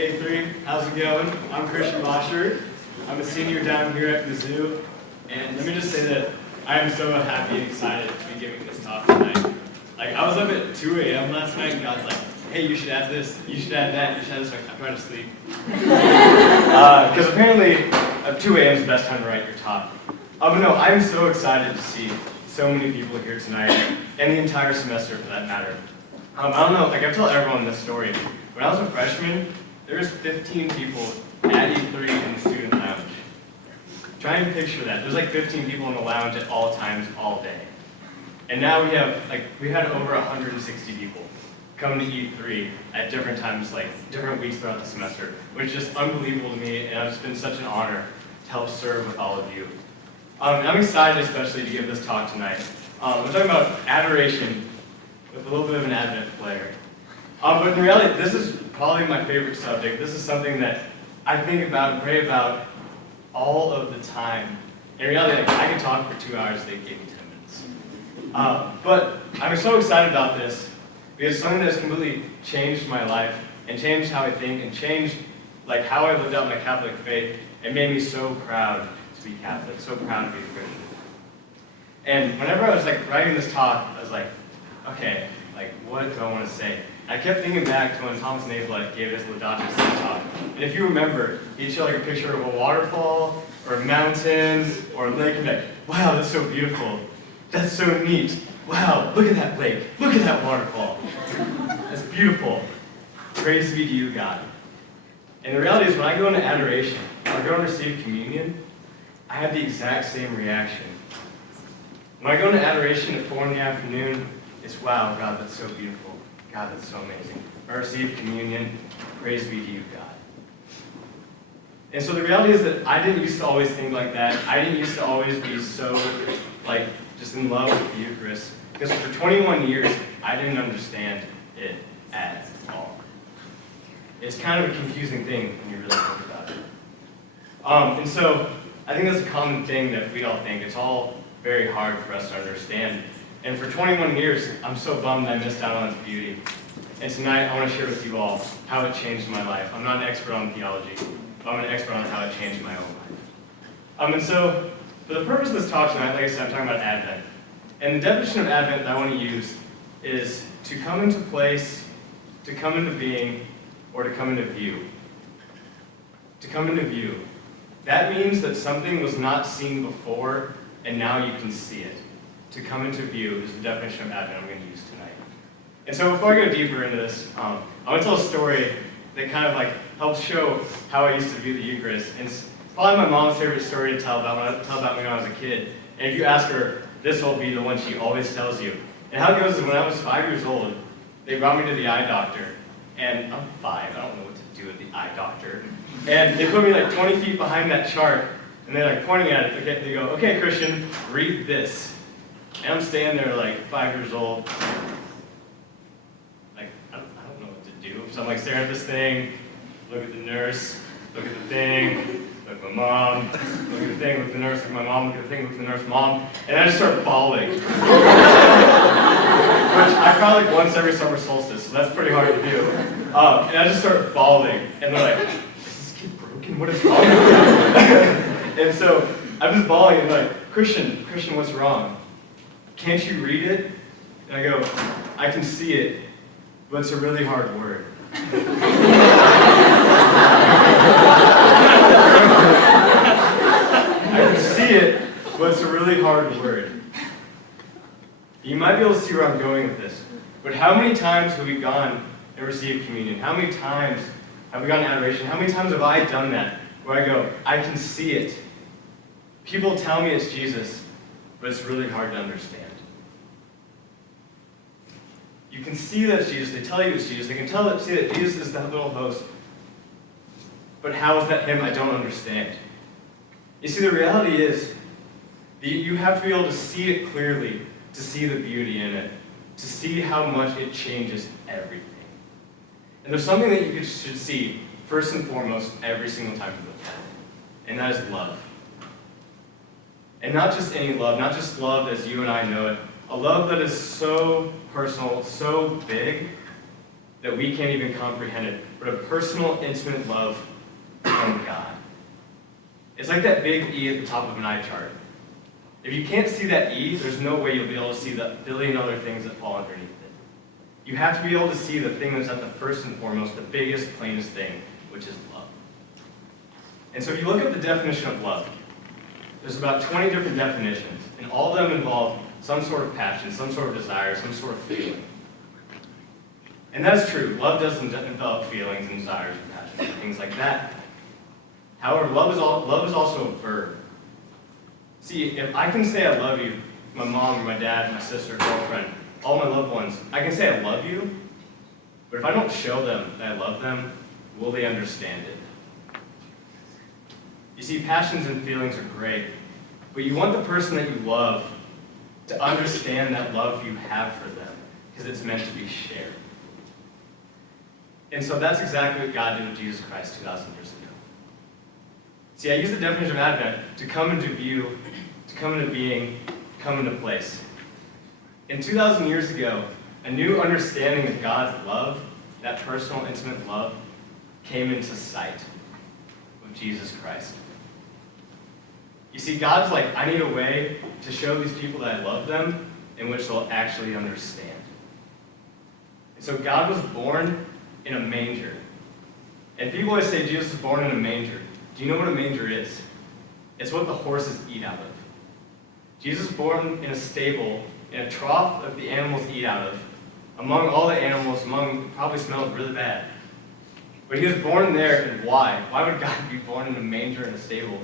Hey, three, how's it going? I'm Christian Boschert. I'm a senior down here at Mizzou, and let me just say that I am so happy and excited to be giving this talk tonight. Like, I was up at 2 a.m. last night, and God's like, hey, you should add this, you should add that, you should add this. I'm trying to sleep. Because apparently, 2 a.m. is the best time to write your talk. But no, I'm so excited to see so many people here tonight, and the entire semester for that matter. I don't know, like I've told everyone this story. When I was a freshman, there was 15 people at E3 in the student lounge. Try and picture that. There's like 15 people in the lounge at all times, all day. And now we had over 160 people come to E3 at different times, like different weeks throughout the semester, which is just unbelievable to me, and it's been such an honor to help serve with all of you. I'm excited especially to give this talk tonight. I'm talking about adoration with a little bit of an Advent flair. But in reality, this is probably my favorite subject. This is something that I think about and pray about all of the time. In reality, I could talk for 2 hours, they gave me 10 minutes. But I'm so excited about this because it's something that has completely changed my life and changed how I think and changed like how I lived out my Catholic faith and made me so proud to be Catholic, so proud to be a Christian. And whenever I was like writing this talk, I was like, okay, like what do I want to say? I kept thinking back to when Thomas Nablett gave his Laudato Si talk. And if you remember, he'd show like a picture of a waterfall, or a mountain, or a lake, and be like, wow, that's so beautiful. That's so neat. Wow, look at that lake. Look at that waterfall. That's beautiful. Praise be to you, God. And the reality is, when I go into adoration, when I go and receive communion, I have the exact same reaction. When I go into adoration at 4 in the afternoon, it's wow, God, that's so beautiful. God, that's so amazing. I receive communion. Praise be to you, God. And so the reality is that I didn't used to always think like that. I didn't used to always be so, like, just in love with the Eucharist. Because for 21 years, I didn't understand it at all. It's kind of a confusing thing when you really think about it. And so I think that's a common thing that we all think. It's all very hard for us to understand. And for 21 years, I'm so bummed I missed out on its beauty. And tonight, I want to share with you all how it changed my life. I'm not an expert on theology, but I'm an expert on how it changed my own life. And so, for the purpose of this talk tonight, like I said, I'm talking about Advent. And the definition of Advent that I want to use is to come into place, to come into being, or to come into view. To come into view. That means that something was not seen before, and now you can see it. To come into view is the definition of Advent I'm going to use tonight. And so before I go deeper into this, I want to tell a story that kind of like helps show how I used to view the Eucharist. And it's probably my mom's favorite story to tell about me when I was a kid. And if you ask her, this will be the one she always tells you. And how it goes is when I was 5 years old, they brought me to the eye doctor. And I'm 5, I don't know what to do with the eye doctor. And they put me like 20 feet behind that chart, and they're like pointing at it. They go, okay, Christian, read this. And I'm standing there like 5 years old, like, I don't know what to do. So I'm like staring at this thing, look at the nurse, look at the thing, look at my mom, look at the thing, look at the nurse, look at my mom, look at the thing, look at the nurse, mom, and I just start bawling. Which I cry like once every summer solstice, so that's pretty hard to do. And I just start bawling, and they're like, is this kid broken? What is wrong with him? And so I'm just bawling, and they're like, Christian, what's wrong? Can't you read it? And I go, I can see it, but it's a really hard word. I can see it, but it's a really hard word. You might be able to see where I'm going with this, but how many times have we gone and received communion? How many times have we gone to adoration? How many times have I done that, where I go, I can see it. People tell me it's Jesus, but it's really hard to understand. You can see that it's Jesus, they tell you it's Jesus, they can see that Jesus is the little host. But how is that him? I don't understand. You see, the reality is, you have to be able to see it clearly, to see the beauty in it, to see how much it changes everything. And there's something that you should see, first and foremost, every single time you look at it. And that is love. And not just any love, not just love as you and I know it, a love that is so personal, so big, that we can't even comprehend it. but a personal, intimate love from God. It's like that big E at the top of an eye chart. If you can't see that E, there's no way you'll be able to see the billion other things that fall underneath it. You have to be able to see the thing that's at the first and foremost, the biggest, plainest thing, which is love. And so if you look at the definition of love, there's about 20 different definitions, and all of them involve some sort of passion, some sort of desire, some sort of feeling. And that's true. Love doesn't develop feelings and desires and passions and things like that. However, love is also a verb. See, if I can say I love you, my mom, my dad, my sister, girlfriend, all my loved ones, I can say I love you, but if I don't show them that I love them, will they understand it? You see, passions and feelings are great, but you want the person that you love to understand that love you have for them, because it's meant to be shared. And so that's exactly what God did with Jesus Christ 2,000 years ago. See, I use the definition of Advent to come into view, to come into being, come into place. And 2,000 years ago, a new understanding of God's love, that personal, intimate love, came into sight with Jesus Christ. You see, God's like, I need a way to show these people that I love them in which they'll actually understand. And so God was born in a manger. And people always say Jesus was born in a manger. Do you know what a manger is? It's what the horses eat out of. Jesus was born in a stable, in a trough that the animals eat out of. Among all the animals, it probably smelled really bad. But he was born there, and why? Why would God be born in a manger in a stable?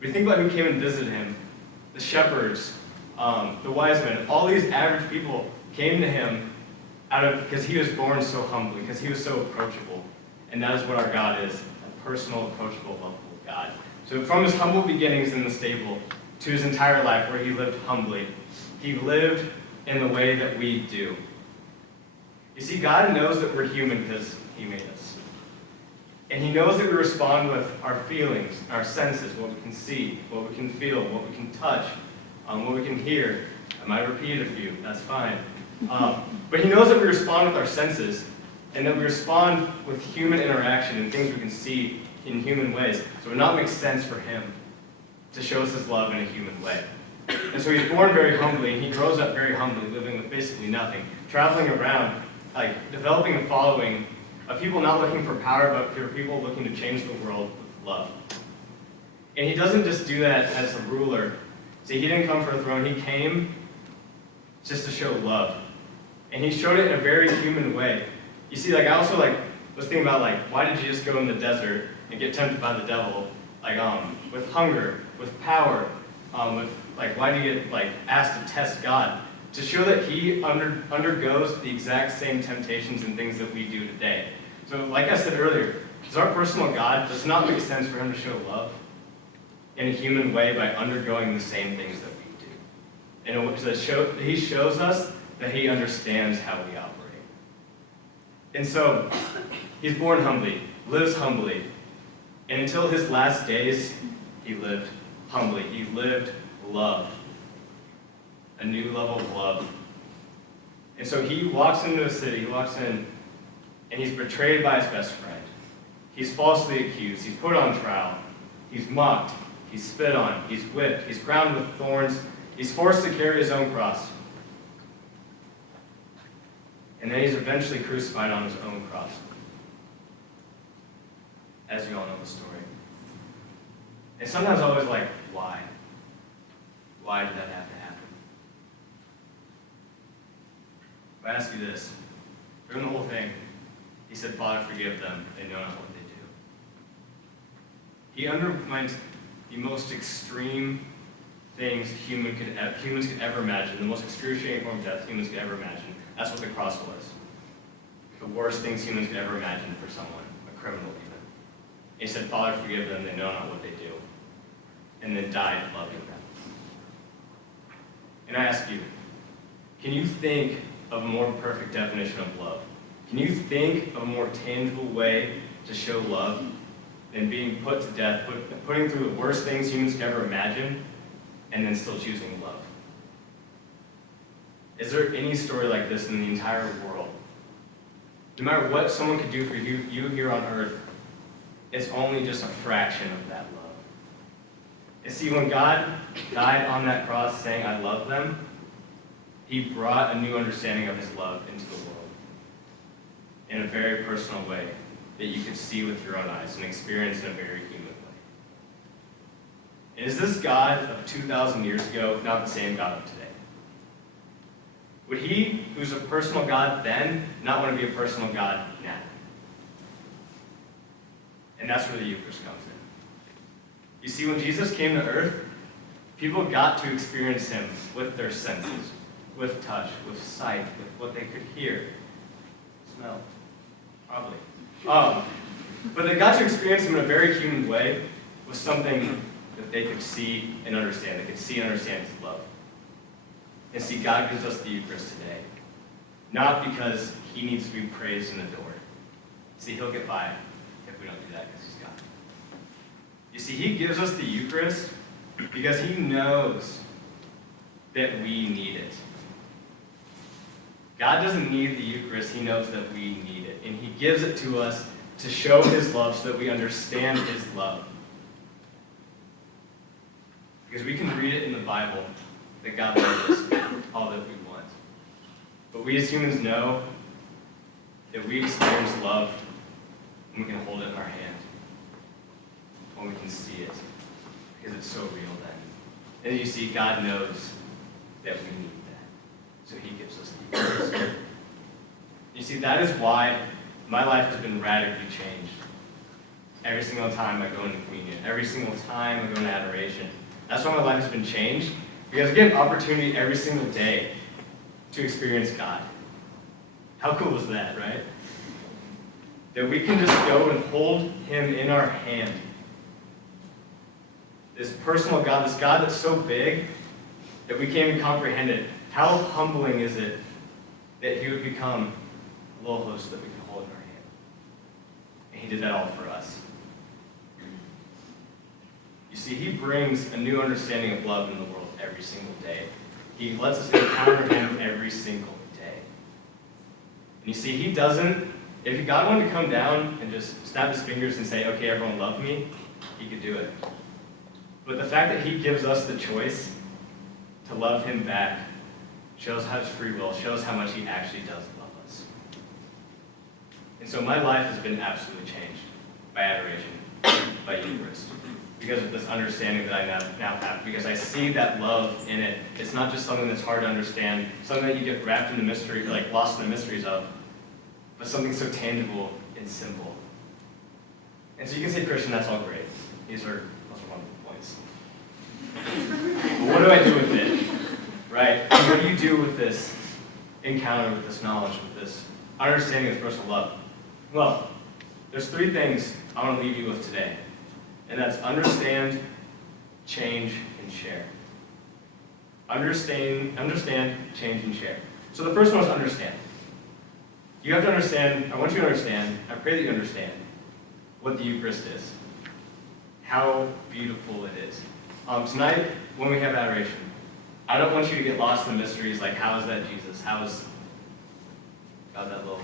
If you think about who came and visited him, the shepherds, the wise men, all these average people came to him because he was born so humbly, because he was so approachable. And that is what our God is, a personal, approachable, lovable God. So from his humble beginnings in the stable to his entire life where he lived humbly, he lived in the way that we do. You see, God knows that we're human because he made us. And he knows that we respond with our feelings, our senses, what we can see, what we can feel, what we can touch, what we can hear. I might repeat a few, that's fine. But he knows that we respond with our senses, and that we respond with human interaction and things we can see in human ways. So it would not make sense for him to show us his love in a human way. And so he's born very humbly, and he grows up very humbly, living with basically nothing, traveling around, developing a following of people not looking for power, but for people looking to change the world with love. And he doesn't just do that as a ruler. See, he didn't come for a throne. He came just to show love. And he showed it in a very human way. You see, I also was thinking about why did Jesus go in the desert and get tempted by the devil? With hunger, with power, with why did he get asked to test God? To show that he undergoes the exact same temptations and things that we do today. So like I said earlier, because our personal God does not make sense for him to show love in a human way by undergoing the same things that we do. And he shows us that he understands how we operate. And so, he's born humbly, lives humbly, and until his last days, he lived humbly. He lived love. A new level of love. And so he walks into a city, he walks in, and he's betrayed by his best friend. He's falsely accused, he's put on trial, he's mocked, he's spit on, he's whipped, he's crowned with thorns, he's forced to carry his own cross. And then he's eventually crucified on his own cross. As you all know the story. And sometimes I was like, why? Why did that have to happen? I ask you this. During the whole thing, he said, Father, forgive them. They know not what they do. He undermines the most extreme things humans could ever imagine, the most excruciating form of death humans could ever imagine. That's what the cross was. The worst things humans could ever imagine for someone, a criminal even. He said, Father, forgive them. They know not what they do. And then died loving them. And I ask you, can you think of a more perfect definition of love? Can you think of a more tangible way to show love than being put to death, putting through the worst things humans could ever imagine, and then still choosing love? Is there any story like this in the entire world? no matter what someone could do for you here on earth, it's only just a fraction of that love. And see, when God died on that cross saying, I love them, he brought a new understanding of his love into the world in a very personal way that you could see with your own eyes and experience in a very human way. And is this God of 2,000 years ago not the same God of today? Would he, who's a personal God then, not want to be a personal God now? And that's where the Eucharist comes in. You see, when Jesus came to earth, people got to experience him with their senses, with touch, with sight, with what they could hear, smell, probably. But they got to experience him in a very human way with something that they could see and understand. They could see and understand his love. And see, God gives us the Eucharist today, not because he needs to be praised and adored. See, he'll get by if we don't do that because he's God. You see, he gives us the Eucharist because he knows that we need it. God doesn't need the Eucharist, he knows that we need it. And he gives it to us to show his love so that we understand his love. Because we can read it in the Bible that God loves us all that we want. But we as humans know that we experience love when we can hold it in our hand, when we can see it, because it's so real then. And you see, God knows that we need that, so he gives us the Eucharist. You see, that is why my life has been radically changed. Every single time I go into communion, every single time I go into adoration. That's why my life has been changed, because I get an opportunity every single day to experience God. How cool is that, right? That we can just go and hold him in our hand. This personal God, this God that's so big that we can't even comprehend it. How humbling is it that he would become a little host that we can hold in our hand? And he did that all for us. You see, he brings a new understanding of love in the world every single day. He lets us encounter him every single day. And you see, he doesn't, if God wanted to come down and just snap his fingers and say, okay, everyone love me, he could do it. But the fact that he gives us the choice to love him back shows how his free will, shows how much he actually does love us. And so my life has been absolutely changed by adoration, by Eucharist, because of this understanding that I now have, because I see that love in it. It's not just something that's hard to understand, something that you get wrapped in the mystery, like lost in the mysteries of, but something so tangible and simple. And so you can say, Christian, that's all great. Those are wonderful points. But what do I do with it? Right? What do you do with this encounter, with this knowledge, with this understanding of personal love? Well, there's three things I want to leave you with today. And that's understand, change, and share. Understand, change, and share. So the first one is understand. You have to understand, I want you to understand, I pray that you understand what the Eucharist is. How beautiful it is. Tonight, when we have adoration, I don't want you to get lost in the mysteries like, how is that Jesus? How is God that little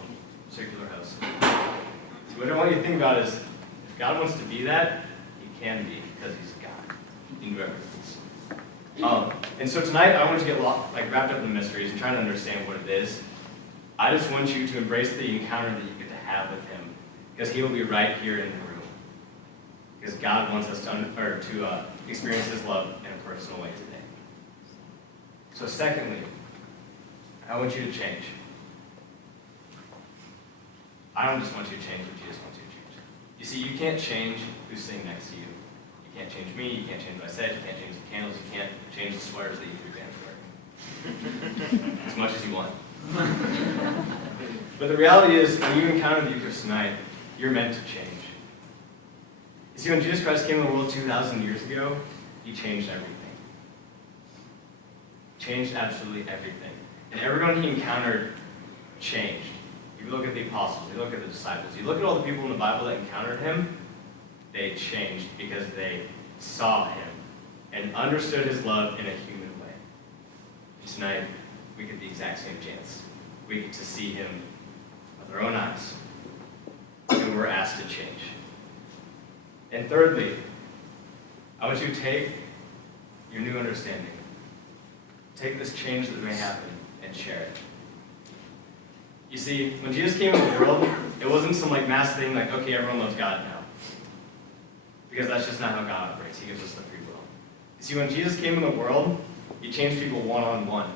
circular house? So what I want you to think about is, if God wants to be that, he can be, because he's God. He can do everything. And so tonight, I want you to get wrapped up in the mysteries and trying to understand what it is. I just want you to embrace the encounter that you get to have with him, because he will be right here in the room. Because God wants us to experience his love in a personal way today. So secondly, I want you to change. I don't just want you to change what Jesus wants you to change. You see, you can't change who's sitting next to you. You can't change me, you can't change what I said, you can't change the candles, you can't change the sweaters that you three bands wear. As much as you want. But the reality is, when you encounter the Eucharist tonight, you're meant to change. You see, when Jesus Christ came to the world 2,000 years ago, he changed everything. Changed absolutely everything. And everyone he encountered changed. You look at the apostles, you look at the disciples, you look at all the people in the Bible that encountered him, they changed because they saw him and understood his love in a human way. And tonight, we get the exact same chance. We get to see him with our own eyes, and we're asked to change. And thirdly, I want you to take your new understanding, take this change that may happen, and share it. You see, when Jesus came into the world, it wasn't some mass thing like, okay, everyone loves God now. Because that's just not how God operates. He gives us the free will. You see, when Jesus came in the world, he changed people one-on-one.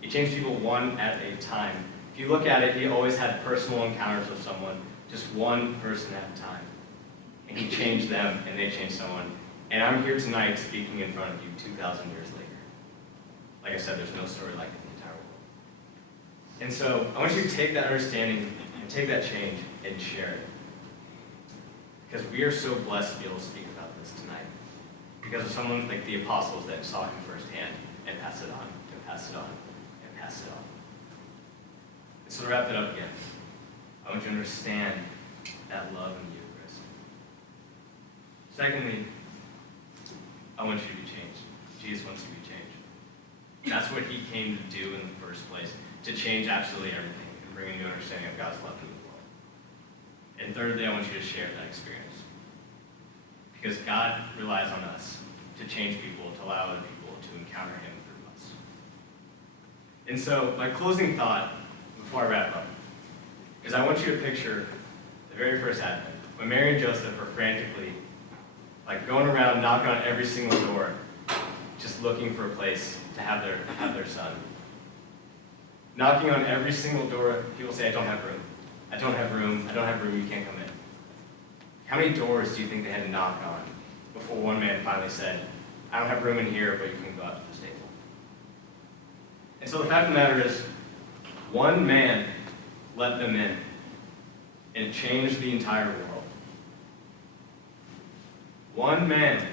He changed people one at a time. If you look at it, he always had personal encounters with someone, just one person at a time. And he changed them, and they changed someone. And I'm here tonight speaking in front of you 2,000 years later. Like I said, there's no story like it in the entire world. And so I want you to take that understanding and take that change and share it. Because we are so blessed to be able to speak about this tonight. Because of someone like the apostles that saw him firsthand and passed it on, and passed it on, and passed it on. And so to wrap that up again, I want you to understand that love in the Eucharist. Secondly, I want you to be changed. Jesus wants you to be changed. That's what he came to do in the first place, to change absolutely everything and bring a new understanding of God's love into the world. And thirdly, I want you to share that experience. Because God relies on us to change people, to allow other people to encounter him through us. And so, my closing thought, before I wrap up, is I want you to picture the very first Advent, when Mary and Joseph were frantically going around knocking on every single door, just looking for a place to have their son. Knocking on every single door, people say, I don't have room. I don't have room. I don't have room. You can't come in. How many doors do you think they had to knock on before one man finally said, I don't have room in here, but you can go out to the stable? And so the fact of the matter is, one man let them in, and it changed the entire world. One man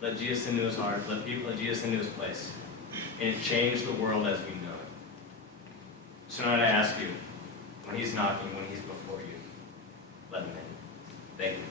let Jesus into his heart, let Jesus into his place, and it changed the world as we know it. So tonight I ask you, when he's knocking, when he's before you, let him in. Thank you.